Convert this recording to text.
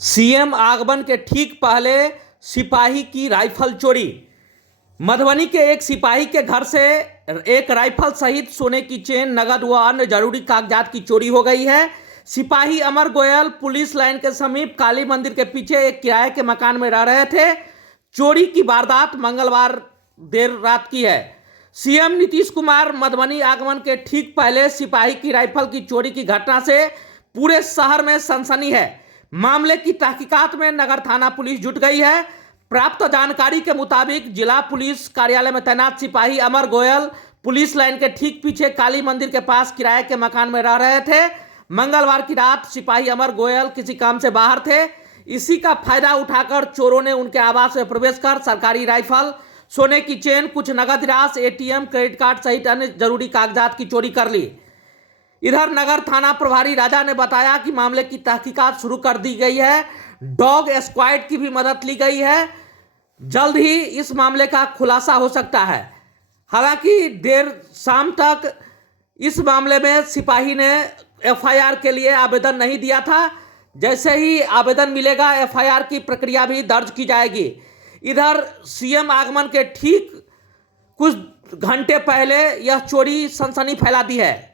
CM आगमन के ठीक पहले सिपाही की राइफल चोरी। मधुबनी के एक सिपाही के घर से एक राइफल सहित सोने की चेन, नगद व अन्य जरूरी कागजात की चोरी हो गई है। सिपाही अमर गोयल पुलिस लाइन के समीप काली मंदिर के पीछे एक किराए के मकान में रह रहे थे। चोरी की वारदात मंगलवार देर रात की है। सीएम नीतीश कुमार मधुबनी आगमन के ठीक पहले सिपाही की राइफल की चोरी की घटना से पूरे शहर में सनसनी है। मामले की तहकीकात में नगर थाना पुलिस जुट गई है। प्राप्त जानकारी के मुताबिक जिला पुलिस कार्यालय में तैनात सिपाही अमर गोयल पुलिस लाइन के ठीक पीछे काली मंदिर के पास किराए के मकान में रह रहे थे। मंगलवार की रात सिपाही अमर गोयल किसी काम से बाहर थे। इसी का फायदा उठाकर चोरों ने उनके आवास में प्रवेश कर सरकारी राइफल, सोने की चेन, कुछ नगद राशि, एटीएम, क्रेडिट कार्ड सहित अन्य जरूरी कागजात की चोरी कर ली। इधर नगर थाना प्रभारी राजा ने बताया कि मामले की तहकीकात शुरू कर दी गई है। डॉग स्क्वाड की भी मदद ली गई है। जल्द ही इस मामले का खुलासा हो सकता है। हालांकि देर शाम तक इस मामले में सिपाही ने एफआईआर के लिए आवेदन नहीं दिया था। जैसे ही आवेदन मिलेगा एफआईआर की प्रक्रिया भी दर्ज की जाएगी। इधर सीएम आगमन के ठीक कुछ घंटे पहले यह चोरी सनसनी फैला दी है।